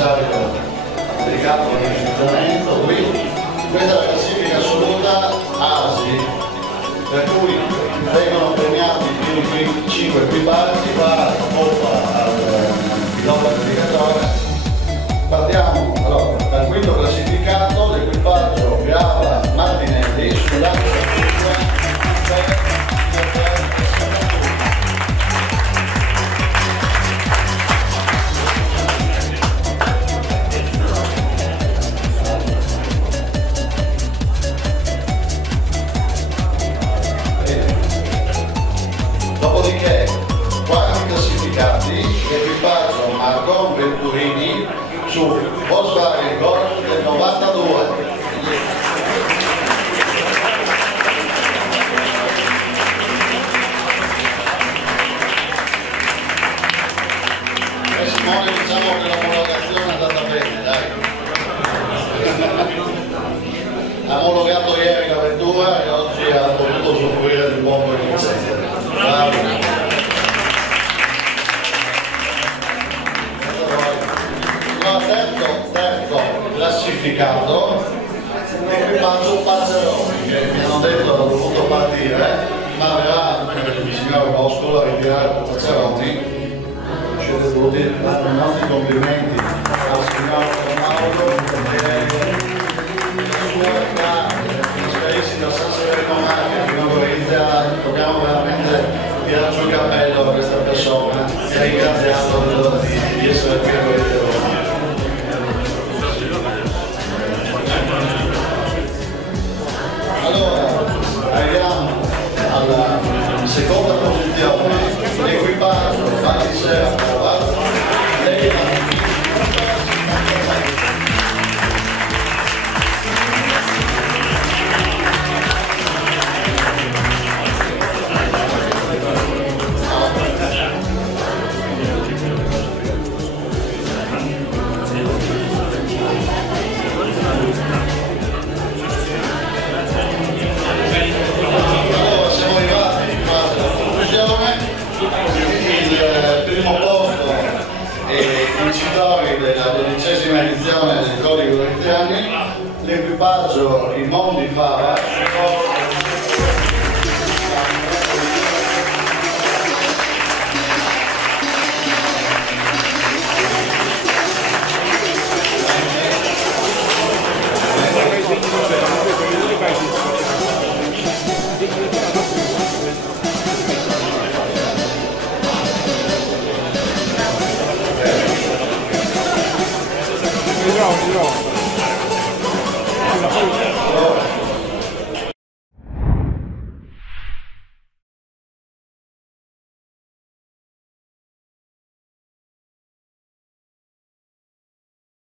commissario dedicato all'amministramento, qui questa è la classifica assoluta ASI, per cui vengono premiati i primi 5 equipaggi, va la coppa al pilota navigatore. Partiamo allora, dal quinto classificato, l'equipaggio Gava Martinelli sull'Aquila 5 Dopodiché, quarti classificati, l'equipaggio Margon Venturini su Volkswagen Golf del 92. Simone, diciamo che l'omologazione è andata bene, dai. Ha omologato ieri la vettura e oggi ha potuto usufruire di un buon coefficiente. Bravo. No, terzo classificato, l'equipaggio Pazzeroni, che mi hanno detto che ho dovuto partire, ma verrà il signor Boscolo a ritirare Pazzeroni. Siete voluti dare i nostri complimenti al signor Ronaldo e la sua età, trasferirsi da San Severino Marche fino a Gorizia. Dobbiamo veramente tirare giù il cappello a questa persona e ringraziarlo di essere qui a Gorizia. Allora, arriviamo alla seconda posizione, l'equipaggio Vallisera Cavallo, della 12ª edizione dei Cori Gorizziani, l'equipaggio I Mondi Fava